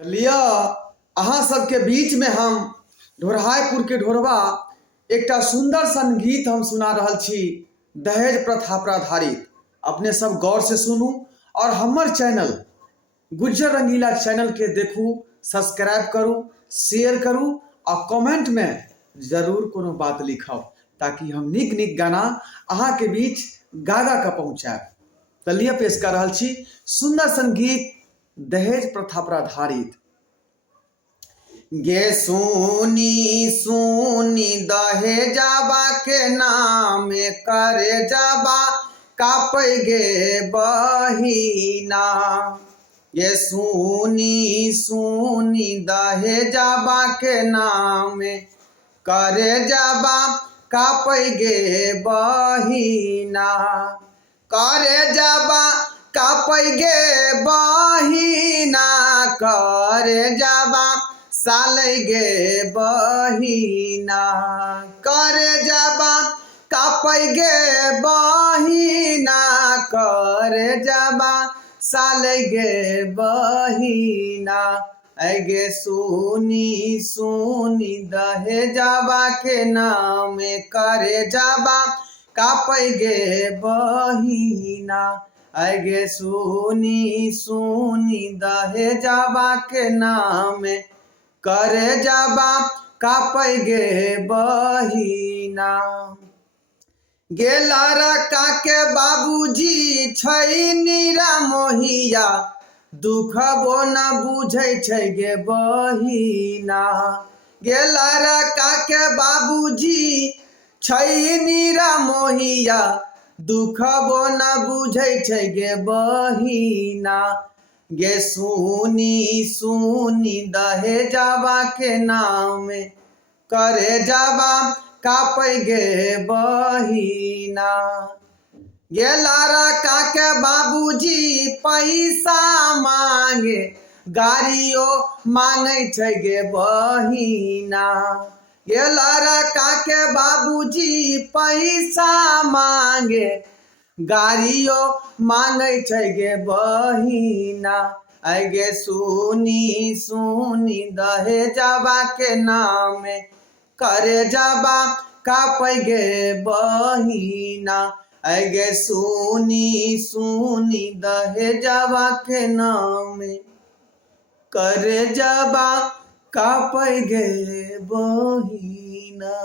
लिया अहाँ सबके बीच में हम ढोरहायपुर के ढोरवा एकटा सुंदर सन गीत हम सुना रहल छी दहेज प्रथा पर आधारित। अपने सब गौर से सुनू और हमर चैनल गुज्जर रंगीला चैनल के देखू, सब्सक्राइब करू, शेयर करू और कमेंट में जरूर कोनो बात लिखब ताकि हम निक निक गाना अहाँ के बीच गागा के पहुँचाएब। चलिए पेश कर रहल छी सुंदर सन गीत दहेज प्रथा पर आधारित। गे सुनी सुनी दहेजबा के नाम करे जबा कापै गे बहिना। ये सुनी सुनी दहेजबा के नाम करे जबा कापै गे बहिना। करे जबा कापै गे बहिना, करे जबा सालै गे बहिना। करे जबा कापै गे बहिना, करे जबा सालै गे बहिना। ऐगे सुनी सुनी दहेजबा के नाम करे जबा कापै गे बहिना। ऐगे सुनी सुनी दहेजबा के नाम करे जबा कापै गे बहिना। गे लड़का के बाबूजी छै निरामोहिया, दुखबो न बुझै छै गे बहिना। गे लड़का के बाबूजी छै निरामोहिया, दुखबो न बुझै छै गे बहिना। गे सुनी सुनी दहेजबा के नाम करे जबा कापै गे बहिना। गे लड़का के बाबूजी पैसा मांगे, गाड़ियों मांगे छै गे बहिना। गे लड़का के बाबूजी पैसा मांगे, गाड़ियों मांगे छै गे बहिना। ऐगे सुनी सुनी दहेजबा के नाम करे जबा कापै गे बहिना। ऐगे सुनी सुनी दहेजबा के नाम करे जबा कापै गे बहिना।